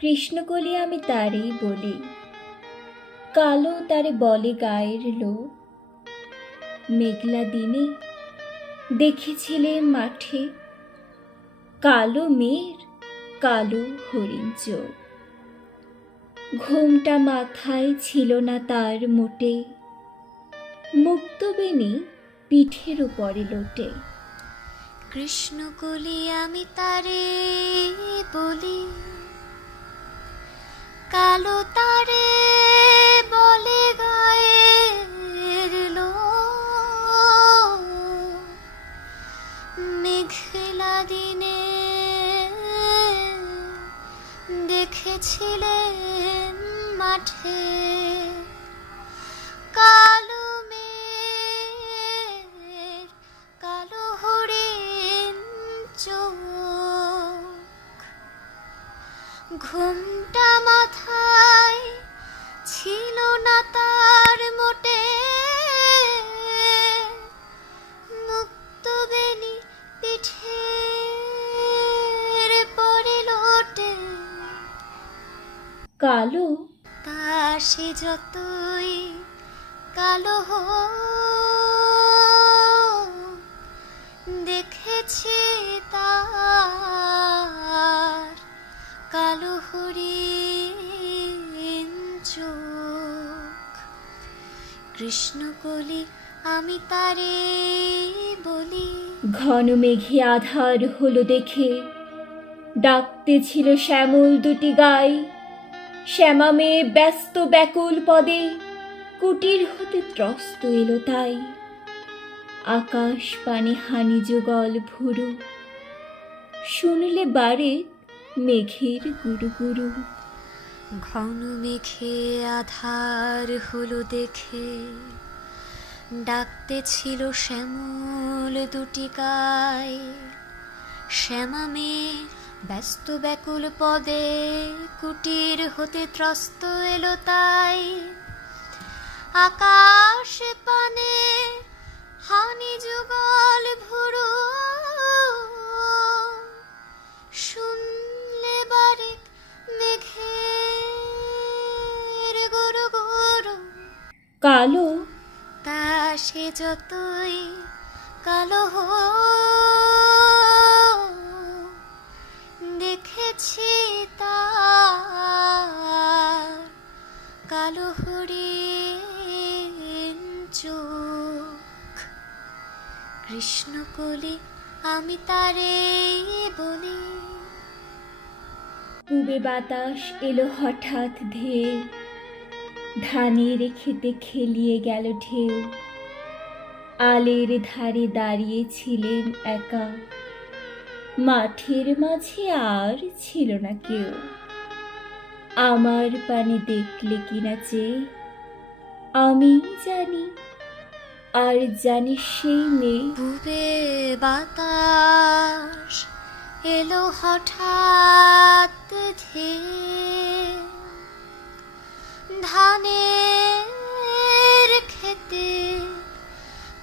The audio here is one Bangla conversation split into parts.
কৃষ্ণকলি আমি তারেই বলি, কালো তারে বলে গায়ের লোক। মেঘলা দিনে দেখেছিলে মাঠে, কালো মেয়ের কালো হরিণ চোখ। ঘোমটা মাথায় ছিল না তার মোটে, মুক্তবেণী পিঠের উপরে লোটে। কৃষ্ণকলি আমি তারে বলি, কালো তারে বলে গায়ের লোক। মেঘলা দিনে দেখেছিলেন মাঠে, কালো মেঘ কালো হরিণ চোখ। ঘুমটা মাথায় ছিল না তার মোটে, মুক্তবেণী পিঠের পরে লোটে। কালো তা সে যতই কালো হোক, দেখেছি তার কালো হরিণ চোখ। কৃষ্ণকলি আমি তারে বলি। ঘন মেঘে আধার হলো দেখে, ডাকতেছিল শ্যামল দুটি গাই। শ্যামা মেয়ে ব্যস্ত ব্যাকুল পদে, কুটির হতে ত্রস্ত এলো তাই। আকাশ পানে হানি যুগল ভুরু, শুনলে বারে মেঘের গুরু গুরু। ঘন মেঘে আধার হলো দেখে, ডাকতেছিল শ্যামল দুটি গাই। শ্যামা মেয়ে ব্যস্ত ব্যাকুল পদে, কুটির হতে ত্রস্ত এলো তাই। আকাশ পানে হানি যুগল ভুরু, শুনলে বারেক মেঘের গুরু গুরু। কালো তা সে যতই কালো হোক, দেখেছি তার কালো হরিণ চোখ। কৃষ্ণকলি আমি তারে বলি। পূবে বাতাস এলো হঠাৎ ধেয়ে, ধানের খেতে খেলিয়ে গেল ঢেউ। আলের ধারে দাঁড়িয়েছিলেন একা, মাঠের মাঝে আর ছিল না কেউ। আমার পানে দেখলে কিনা চেয়ে, আমি জানি আর জানি সেই মেয়ে। পূবে বাতাস এলো হঠাৎ ধেয়ে, ধানের খেতে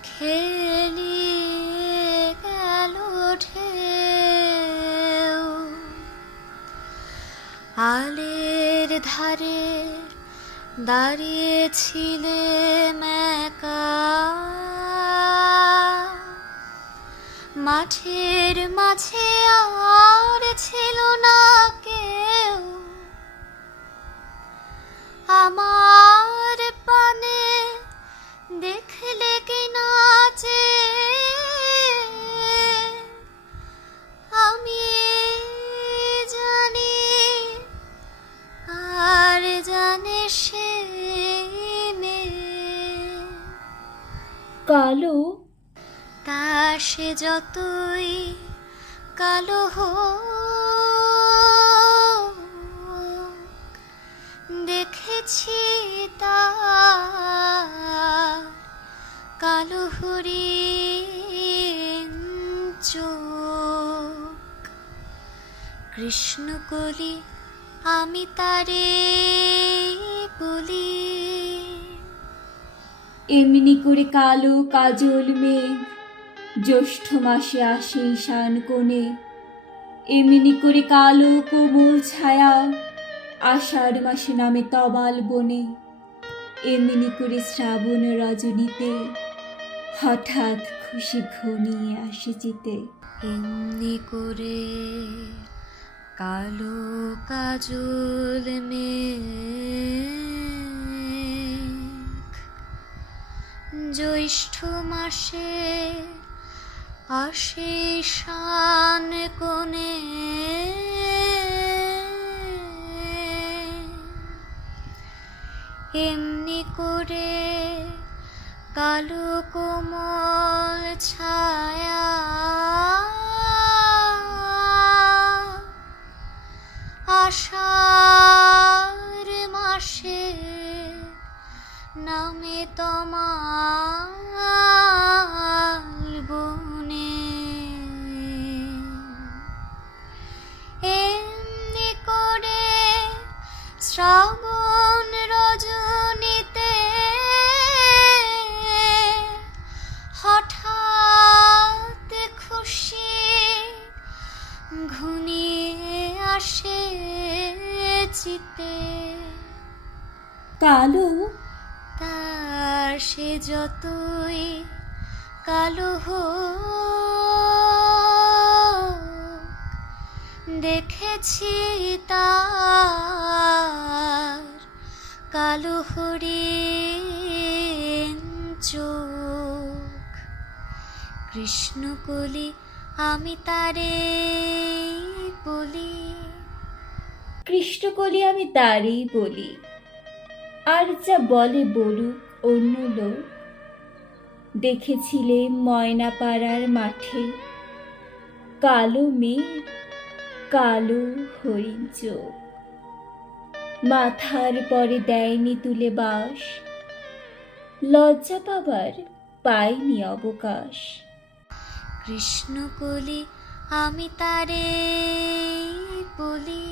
খেলিয়ে গেল ঢেউ। আলের ধারে দাঁড়িয়েছিলেম একা, মাঠের মাঝে আর ছিল না কেউ। আমার পানে দেখলে কি নাচে, আমি জানি আর জানে সে মেয়ে। কালো তা সে যতই কালো হোক, দেখেছি তার কালো হরিণ চোখ। কৃষ্ণকলি আমি তারে বলি। এমনি করে কালো কাজল মেঘ জ্যৈষ্ঠ মাসে আসে ঈশান কোণে। এমনি করে কালো কোমল ছায়া আষাঢ় মাসে নামে তবাল বনে, এমনি করে শ্রাবণ রজনীতে হঠাৎ খুশি ঘনিয়ে আসে চিতে। এমনি করে কালো কাজল মেঘ জ্যৈষ্ঠ মাসে আসে শান কোণে, এমনি করে কালো কোমল ছায়া আষাঢ় মাসে নামে তমাল বনে। এমনি করে শ্রাবণ রজনীতে হঠাৎ খুশি ঘনিয়ে আসে চিতে। কালো তার সে যতই কালো হোক, দেখেছি তার কালো হরিণ চোখ। কৃষ্ণকলি আমি তারে বলি, কৃষ্ণকলি আমি তারই বলি। আর যা বলে বলুক অন্য লোক, দেখেছিলে ময়নাপাড়ার মাঠে কালো মেয়ে, কালো হরিণ চোখ। মাথার পরে দেয়নি তুলে বাস, লজ্জা পাবার পাইনি অবকাশ। কৃষ্ণকলি আমি তারে বলি।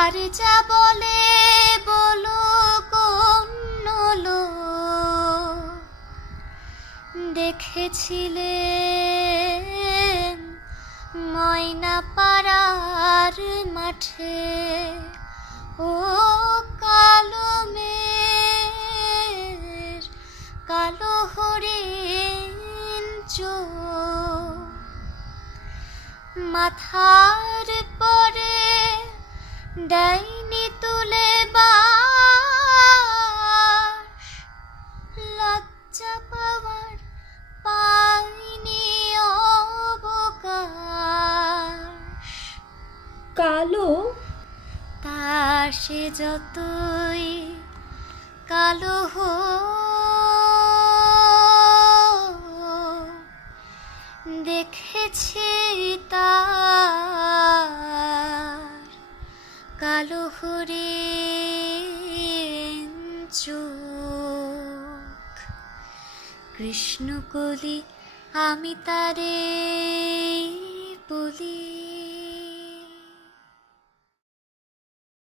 আর যা বলে বলুক অন্য লোক, দেখেছিলেন ময়নাপাড়ার মাঠে ও কালো মেয়ের কালো হরিণ চোখ। মাথার পরে ডাইনি তুলে বাস, লজ্জা পাওয়ার পাইনি অবকাশ। কালো তা সে যতই কালো হোক, দেখেছি তার কালো হরিণ চোখ। কৃষ্ণকলি আমি তারে বলি।